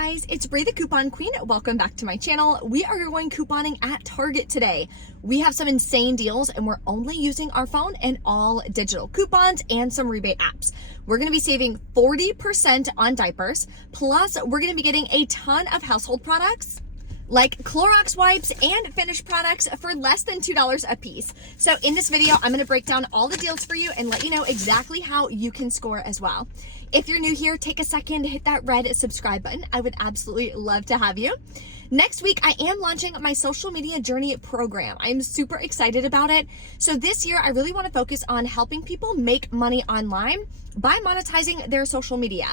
guys, it's Bree the Coupon Queen. Welcome back to my channel. We are going couponing at Target today. We have some insane deals and we're only using our phone and all digital coupons and some rebate apps. We're going to be saving 40% on diapers, plus we're going to be getting a ton of household products like Clorox wipes and finished products for less than $2 a piece. So in this video, I'm gonna break down all the deals for you and let you know exactly how you can score as well. If you're new here, take a second to hit that red subscribe button. I would absolutely love to have you. Next week, I am launching my social media journey program. I'm super excited about it. So this year, I really want to focus on helping people make money online by monetizing their social media.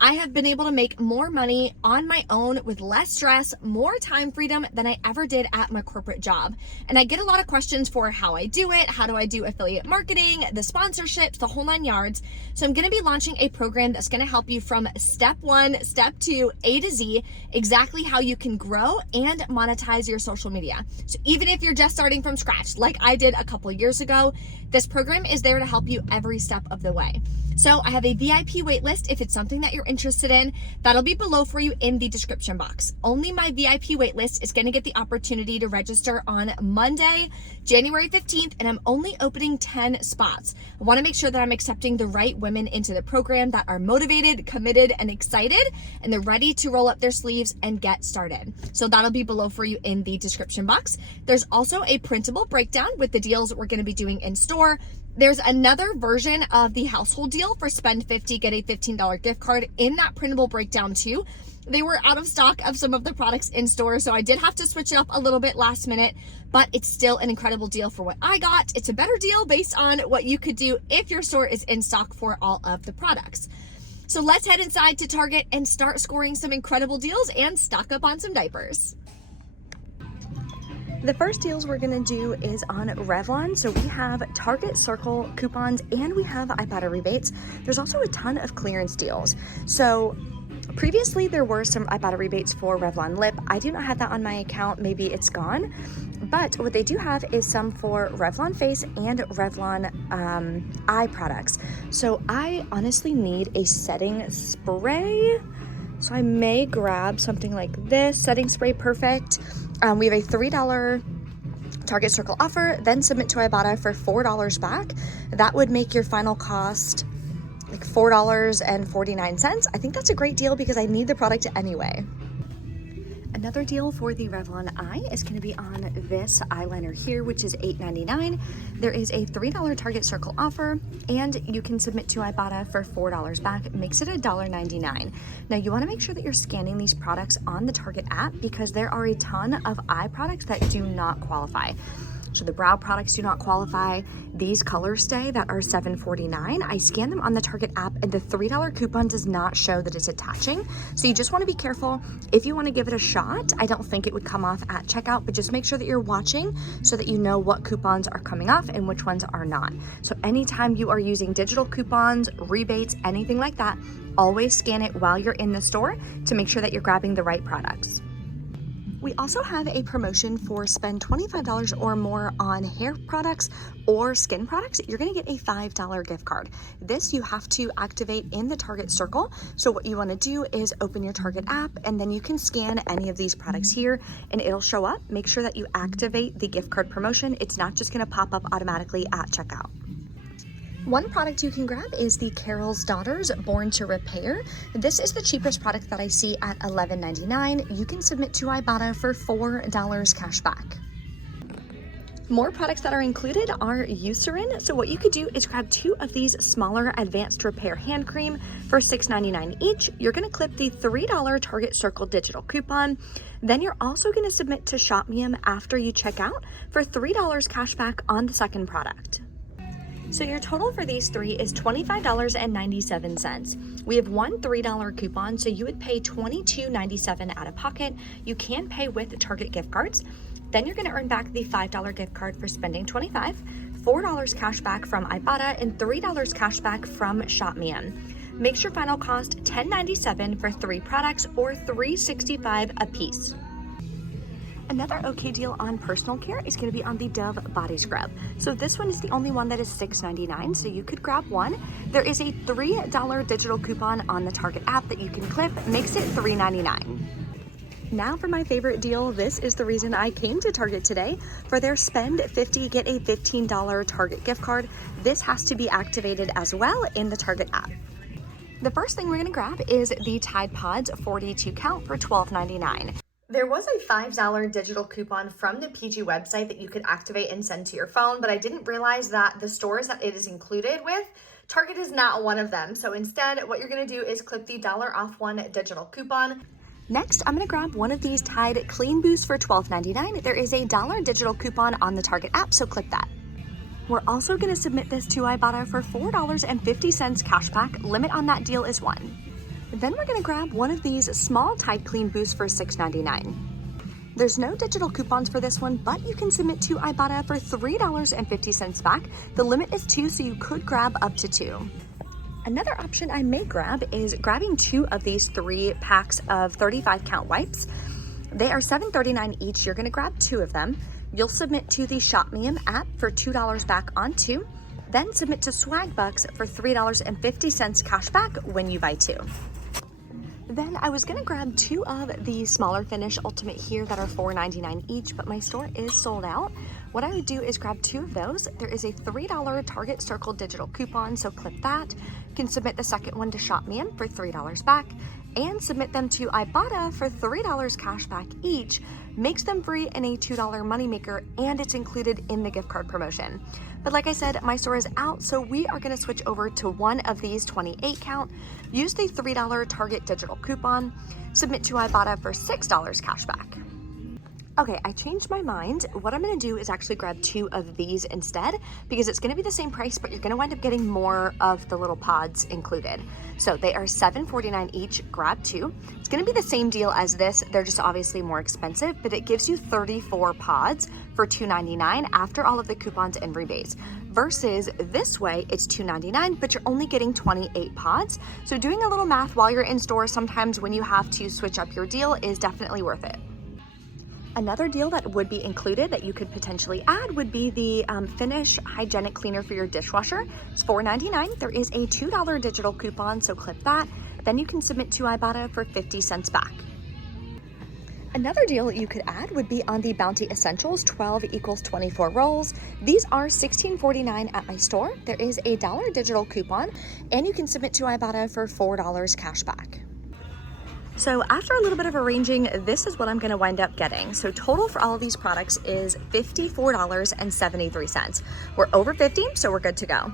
I have been able to make more money on my own with less stress, more time freedom than I ever did at my corporate job. And I get a lot of questions for how I do it, how do I do affiliate marketing, the sponsorships, the whole 9 yards. So I'm gonna be launching a program that's gonna help you from step 1, step 2, A to Z, exactly how you can grow and monetize your social media. So even if you're just starting from scratch, like I did a couple years ago, this program is there to help you every step of the way. So I have a VIP waitlist if it's something that you're interested in. That'll be below for you in the description box. Only my VIP waitlist is gonna get the opportunity to register on Monday, January 15th, and I'm only opening 10 spots. I wanna make sure that I'm accepting the right women into the program that are motivated, committed, and excited, and they're ready to roll up their sleeves and get started. So that'll be below for you in the description box. There's also a printable breakdown with the deals that we're gonna be doing in store. There's another version of the household deal for spend 50, get a $15 gift card in that printable breakdown too. They were out of stock of some of the products in store, so I did have to switch it up a little bit last minute, but it's still an incredible deal for what I got. It's a better deal based on what you could do if your store is in stock for all of the products. So let's head inside to Target and start scoring some incredible deals and stock up on some diapers. The first deals we're gonna do is on Revlon. So we have Target Circle coupons and we have iPad rebates. There's also a ton of clearance deals. So previously there were some iPad rebates for Revlon Lip. I do not have that on my account, maybe it's gone. But what they do have is some for Revlon Face and Revlon eye products. So I honestly need a setting spray. So I may grab something like this, setting spray perfect. We have a $3 Target Circle offer, then submit to Ibotta for $4 back. That would make your final cost like $4.49. I think that's a great deal because I need the product anyway. Another deal for the Revlon eye is going to be on this eyeliner here, which is $8.99. There is a $3 Target Circle offer, and you can submit to Ibotta for $4 back. It makes it $1.99. Now, you want to make sure that you're scanning these products on the Target app because there are a ton of eye products that do not qualify. So the brow products do not qualify. These colors stay that are $7.49. I scan them on the Target app and the $3 coupon does not show that it's attaching. So you just want to be careful. If you want to give it a shot, I don't think it would come off at checkout, but just make sure that you're watching so that you know what coupons are coming off and which ones are not. So anytime you are using digital coupons, rebates, anything like that, always scan it while you're in the store to make sure that you're grabbing the right products. We also have a promotion for spend $25 or more on hair products or skin products. You're gonna get a $5 gift card. This you have to activate in the Target Circle. So what you wanna do is open your Target app and then you can scan any of these products here and it'll show up. Make sure that you activate the gift card promotion. It's not just gonna pop up automatically at checkout. One product you can grab is the Carol's Daughters Born to Repair. This is the cheapest product that I see at $11.99. You can submit to Ibotta for $4 cash back. More products that are included are Eucerin. So what you could do is grab 2 of these smaller advanced repair hand cream for $6.99 each. You're gonna clip the $3 Target Circle digital coupon. Then you're also gonna submit to ShopMeum after you check out for $3 cash back on the second product. So your total for these 3 is $25.97. We have one $3 coupon, so you would pay $22.97 out of pocket. You can pay with Target gift cards. Then you're gonna earn back the $5 gift card for spending $25, $4 cash back from Ibotta, and $3 cash back from ShopMeum. Makes your final cost $10.97 for 3 products or $3.65 a piece. Another okay deal on personal care is going to be on the Dove body scrub. So this one is the only one that is $6.99, so you could grab one. There is a $3 digital coupon on the Target app that you can clip, makes it $3.99. Now for my favorite deal. This is the reason I came to Target today. For their spend 50, get a $15 Target gift card. This has to be activated as well in the Target app. The first thing we're going to grab is the Tide Pods 42 count for $12.99. There was a $5 digital coupon from the PG website that you could activate and send to your phone, but I didn't realize that the stores that it is included with, Target is not one of them. So instead, what you're going to do is clip the $1 off one digital coupon. Next, I'm going to grab one of these Tide Clean Boosts for $12.99. There is a $1 digital coupon on the Target app, so click that. We're also going to submit this to Ibotta for $4.50 cashback. Limit on that deal is 1. Then we're going to grab one of these small Tide Clean Boosts for $6.99. There's no digital coupons for this one, but you can submit to Ibotta for $3.50 back. The limit is 2, so you could grab up to 2. Another option I may grab is grabbing 2 of these 3 packs of 35 count wipes. They are $7.39 each. You're going to grab 2 of them. You'll submit to the Shop Me 'Em app for $2 back on 2. Then submit to Swag Bucks for $3.50 cash back when you buy 2. Then I was going to grab 2 of the smaller finish Ultimate here that are $4.99 each, but my store is sold out. What I would do is grab 2 of those. There is a $3 Target Circle digital coupon, so click that. You can submit the second one to Shop Me In for $3 back, and submit them to Ibotta for $3 cash back each. Makes them free and a $2 moneymaker, and it's included in the gift card promotion. But like I said, my store is out, so we are going to switch over to one of these 28 count. Use the $3 Target digital coupon. Submit to Ibotta for $6 cash back. Okay, I changed my mind. What I'm going to do is actually grab 2 of these instead, because it's going to be the same price, but you're going to wind up getting more of the little pods included. So they are $7.49 each. Grab 2. It's going to be the same deal as this. They're just obviously more expensive, but it gives you 34 pods for $2.99 after all of the coupons and rebates. Versus this way, it's $2.99, but you're only getting 28 pods. So doing a little math while you're in store, sometimes when you have to switch up your deal, is definitely worth it. Another deal that would be included that you could potentially add would be the Finish Hygienic Cleaner for your dishwasher. It's $4.99. There is a $2 digital coupon, so click that. Then you can submit to Ibotta for 50 cents back. Another deal you could add would be on the Bounty Essentials 12 equals 24 rolls. These are $16.49 at my store. There is a $1 digital coupon, and you can submit to Ibotta for $4 cash back. So after a little bit of arranging, this is what I'm going to wind up getting. So total for all of these products is $54.73. We're over 50, so we're good to go.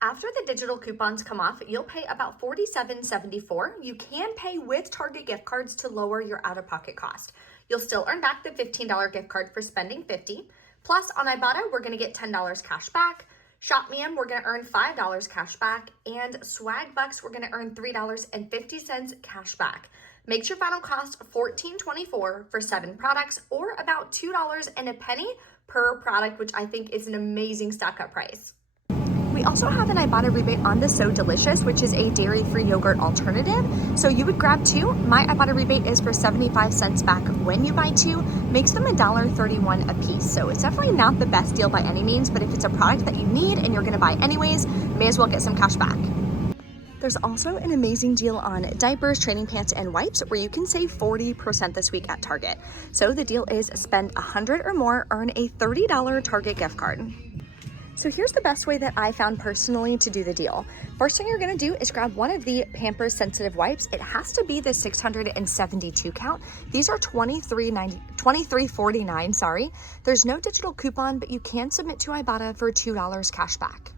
After the digital coupons come off, you'll pay about $47.74. You can pay with Target gift cards to lower your out-of-pocket cost. You'll still earn back the $15 gift card for spending $50. Plus on Ibotta, we're going to get $10 cash back. Shop Me In, we're going to earn $5 cash back, and Swag Bucks, we're going to earn $3.50 cash back. Makes your final cost $14.24 for 7 products, or about $2 and a penny per product, which I think is an amazing stock-up price. We also have an Ibotta rebate on the So Delicious, which is a dairy-free yogurt alternative. So you would grab 2. My Ibotta rebate is for 75 cents back when you buy 2. Makes them $1.31 a piece. So it's definitely not the best deal by any means, but if it's a product that you need and you're going to buy anyways, may as well get some cash back. There's also an amazing deal on diapers, training pants, and wipes where you can save 40% this week at Target. So the deal is spend $100 or more, earn a $30 Target gift card. So here's the best way that I found personally to do the deal. First thing you're gonna do is grab one of the Pampers Sensitive Wipes. It has to be the 672 count. These are $23.49, sorry. There's no digital coupon, but you can submit to Ibotta for $2 cash back.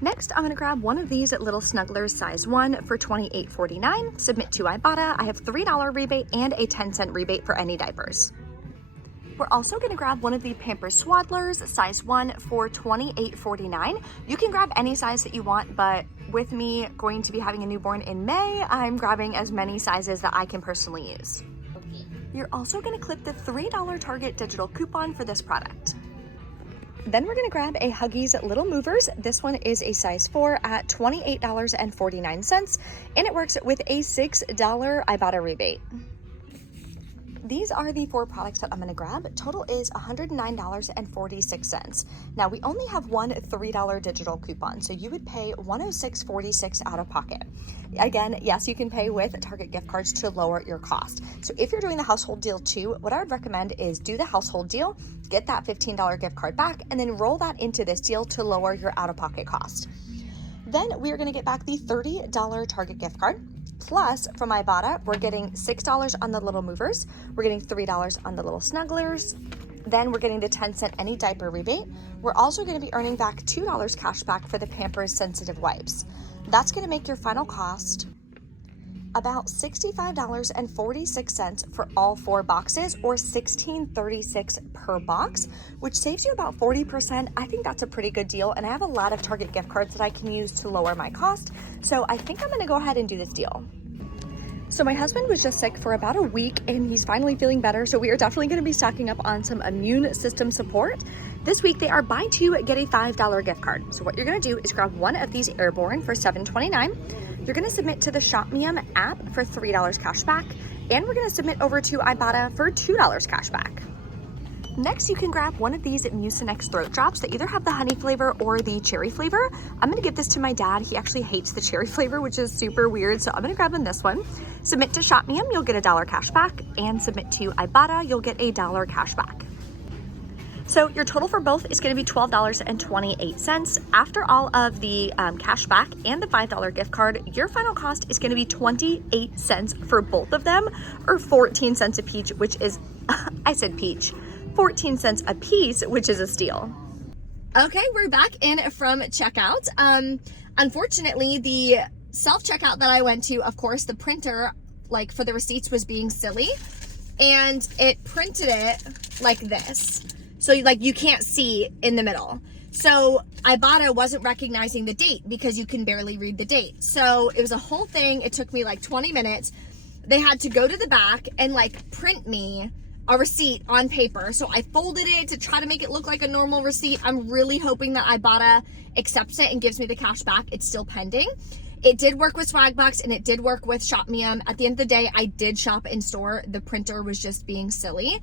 Next, I'm gonna grab one of these little Snugglers size 1 for $28.49. Submit to Ibotta. I have $3 rebate and a 10-cent rebate for any diapers. We're also going to grab one of the Pampers Swaddlers, size 1 for $28.49. You can grab any size that you want, but with me going to be having a newborn in May, I'm grabbing as many sizes that I can personally use. Okay. You're also going to clip the $3 Target digital coupon for this product. Then we're going to grab a Huggies Little Movers. This one is a size 4 at $28.49, and it works with a $6 Ibotta rebate. these are the 4 products that I'm gonna grab. Total is $109.46. Now we only have one $3 digital coupon, so you would pay $106.46 out of pocket. Again, yes, you can pay with Target gift cards to lower your cost. So if you're doing the household deal too, what I would recommend is do the household deal, get that $15 gift card back, and then roll that into this deal to lower your out-of-pocket cost. Then we are gonna get back the $30 Target gift card. Plus, from Ibotta, we're getting $6 on the little movers. We're getting $3 on the little snugglers. Then we're getting the 10-cent any diaper rebate. We're also going to be earning back $2 cash back for the Pampers Sensitive Wipes. That's going to make your final cost about $65.46 for all 4 boxes, or $16.36 per box, which saves you about 40%. I think that's a pretty good deal, and I have a lot of Target gift cards that I can use to lower my cost, so I think I'm going to go ahead and do this deal. So my husband was just sick for about a week and he's finally feeling better. So we are definitely going to be stocking up on some immune system support. This week they are buy 2, get a $5 gift card. So what you're going to do is grab one of these Airborne for $7.29. You're going to submit to the ShopMeum app for $3 cash back. And we're going to submit over to Ibotta for $2 cash back. Next, you can grab one of these Mucinex throat drops that either have the honey flavor or the cherry flavor. I'm gonna give this to my dad. He actually hates the cherry flavor, which is super weird, so I'm gonna grab him this one. Submit to ShopMeum, you'll get a $1 cash back, and submit to Ibotta, you'll get a $1 cash back. So your total for both is gonna be $12.28. After all of the cash back and the $5 gift card, your final cost is gonna be 28 cents for both of them, or 14 cents a peach, which is, I said peach. 14 cents a piece, which is a steal. Okay, we're back in from checkout. Unfortunately, the self-checkout that I went to, of course, the printer, like for the receipts, was being silly, and it printed it like this. So like you can't see in the middle. So Ibotta wasn't recognizing the date because you can barely read the date. So it was a whole thing. It took me like 20 minutes. They had to go to the back and like print me a receipt on paper. So I folded it to try to make it look like a normal receipt. I'm really hoping that Ibotta accepts it and gives me the cash back. It's still pending. It did work with Swagbucks and it did work with ShopMeum. At the end of the day, I did shop in store. The printer was just being silly.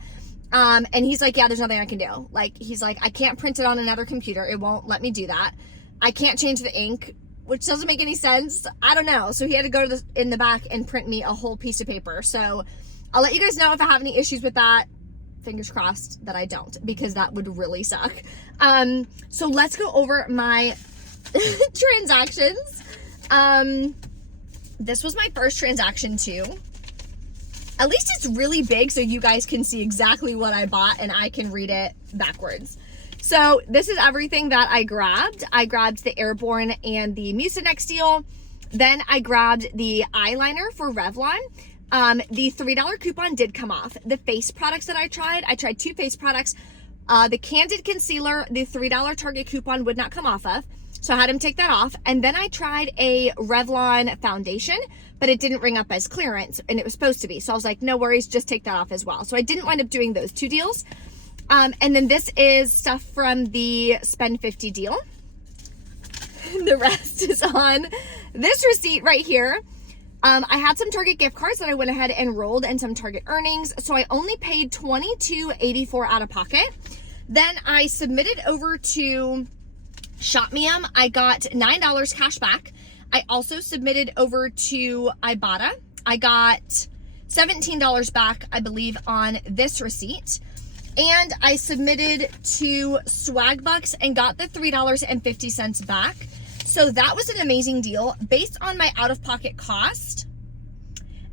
And he's like, yeah, there's nothing I can do. Like, he's like, I can't print it on another computer. It won't let me do that. I can't change the ink, which doesn't make any sense. I don't know. So he had to go to in the back and print me a whole piece of paper. So I'll let you guys know if I have any issues with that. Fingers crossed that I don't, because that would really suck. So let's go over my transactions. This was my first transaction too. At least it's really big so you guys can see exactly what I bought and I can read it backwards. So this is everything that I grabbed. I grabbed the Airborne and the Mucinex deal. Then I grabbed the eyeliner for Revlon. The $3 coupon did come off. The face products that I tried 2 face products. The Candid Concealer, the $3 Target coupon would not come off of. So I had him take that off. And then I tried a Revlon foundation, but it didn't ring up as clearance and it was supposed to be. So I was like, no worries, just take that off as well. So I didn't wind up doing those 2 deals. And then this is stuff from the Spend 50 deal. The rest is on this receipt right here. I had some Target gift cards that I went ahead and rolled and some Target earnings. So I only paid $22.84 out of pocket. Then I submitted over to ShopMeum. I got $9 cash back. I also submitted over to Ibotta. I got $17 back, I believe, on this receipt. And I submitted to Swagbucks and got the $3.50 back. So that was an amazing deal. Based on my out-of-pocket cost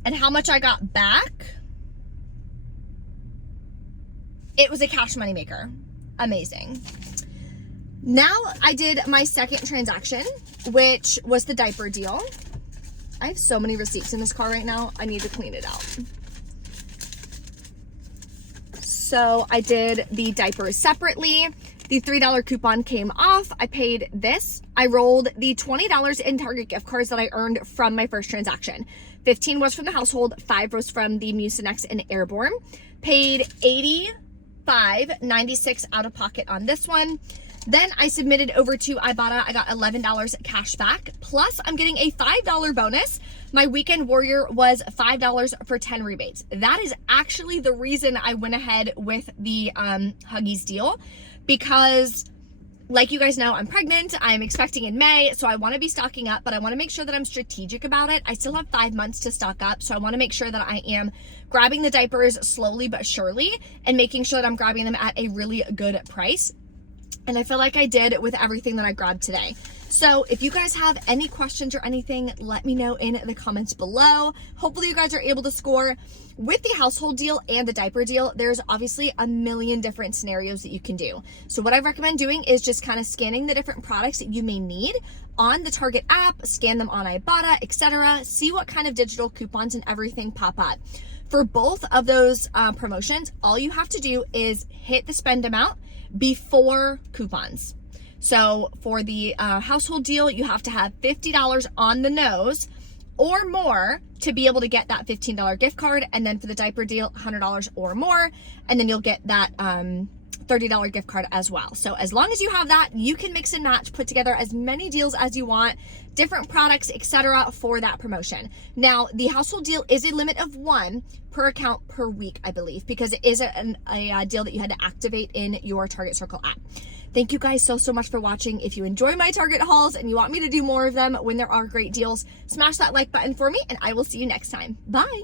and how much I got back, it was a cash money maker. Amazing. Now I did my second transaction, which was the diaper deal. I have so many receipts in this car right now. I need to clean it out. So I did the diapers separately. The $3 coupon came off. I paid this. I rolled the $20 in Target gift cards that I earned from my first transaction. 15 was from the household, 5 was from the Mucinex and Airborne. Paid $85.96 out of pocket on this one. Then I submitted over to Ibotta. I got $11 cash back. Plus, I'm getting a $5 bonus. My Weekend Warrior was $5 for 10 rebates. That is actually the reason I went ahead with the Huggies deal, because like you guys know, I'm pregnant. I'm expecting in May, so I want to be stocking up, but I want to make sure that I'm strategic about it. I still have 5 months to stock up, so I want to make sure that I am grabbing the diapers slowly but surely and making sure that I'm grabbing them at a really good price. And I feel like I did with everything that I grabbed today. So if you guys have any questions or anything, let me know in the comments below. Hopefully you guys are able to score. With the household deal and the diaper deal, there's obviously a million different scenarios that you can do. So what I recommend doing is just kind of scanning the different products that you may need on the Target app, scan them on Ibotta, etc. See what kind of digital coupons and everything pop up. For both of those promotions, all you have to do is hit the spend amount before coupons. So for the household deal, you have to have $50 on the nose or more to be able to get that $15 gift card. And then for the diaper deal, $100 or more, and then you'll get that $30 gift card as well. So as long as you have that, you can mix and match, put together as many deals as you want, different products, etc. for that promotion. Now, the household deal is a limit of 1 per account per week, I believe, because it is a deal that you had to activate in your Target Circle app. Thank you guys so much for watching. If you enjoy my Target hauls and you want me to do more of them when there are great deals, smash that like button for me, and I will see you next time. Bye.